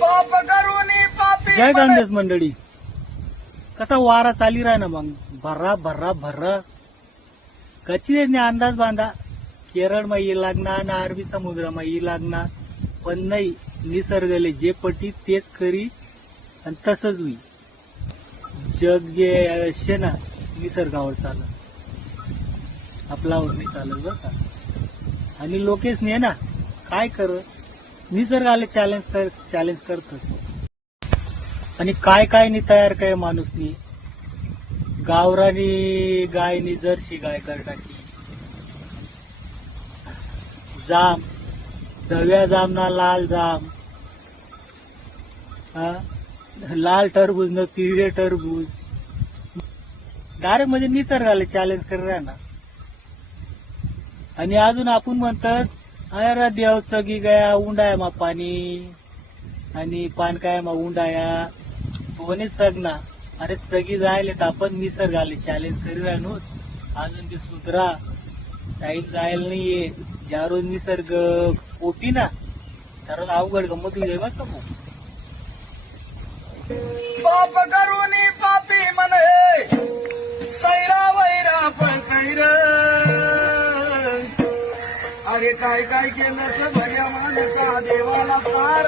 पाप करूनी पापी जय गांधीच मंडळी. कसा वारा चाली राह ना मग भर्रा भर्रा भर्रा कच्ची अंदाज बांधा केरळ मा ये लागणार ना अरबी समुद्र मा ये लागणार पण नाही निसर्गले जे पटी तेच करी आणि तसंच होई. जग जे शे ना निसर्गावर चालत आपल्यावर नाही चालत बर का. आणि लोकेच नाही ना काय कर निसर्गाला चॅलेंज करत आणि काय काय नाही तयार काय माणूसनी गावरानी गायनी जर्सी गाय करण्याची जाम धव्या जामना लाल जाम लाल टरबूज न पिवळे टरबूज डायरेक्ट म्हणजे निसर्गाला चॅलेंज कर ना. आणि अजून आपण म्हणतात अरे देव चगी गया उंडाया मा पाणी आणि पान काय मा उंडाया कोणी चगना. अरे चगी जायले तर आपण निसर्गाला चॅलेंज करी राहणो अजून ते सुधरा टाईम जायला नाहीये. ज्या रोज निसर्ग पोटी ना त्या रोज अवघड गमत होईल बस का. पाप करूनी पापी म्हणे सैरा वैरा पण कैर. अरे काय काय केलं भल्या माणसा देवाला फार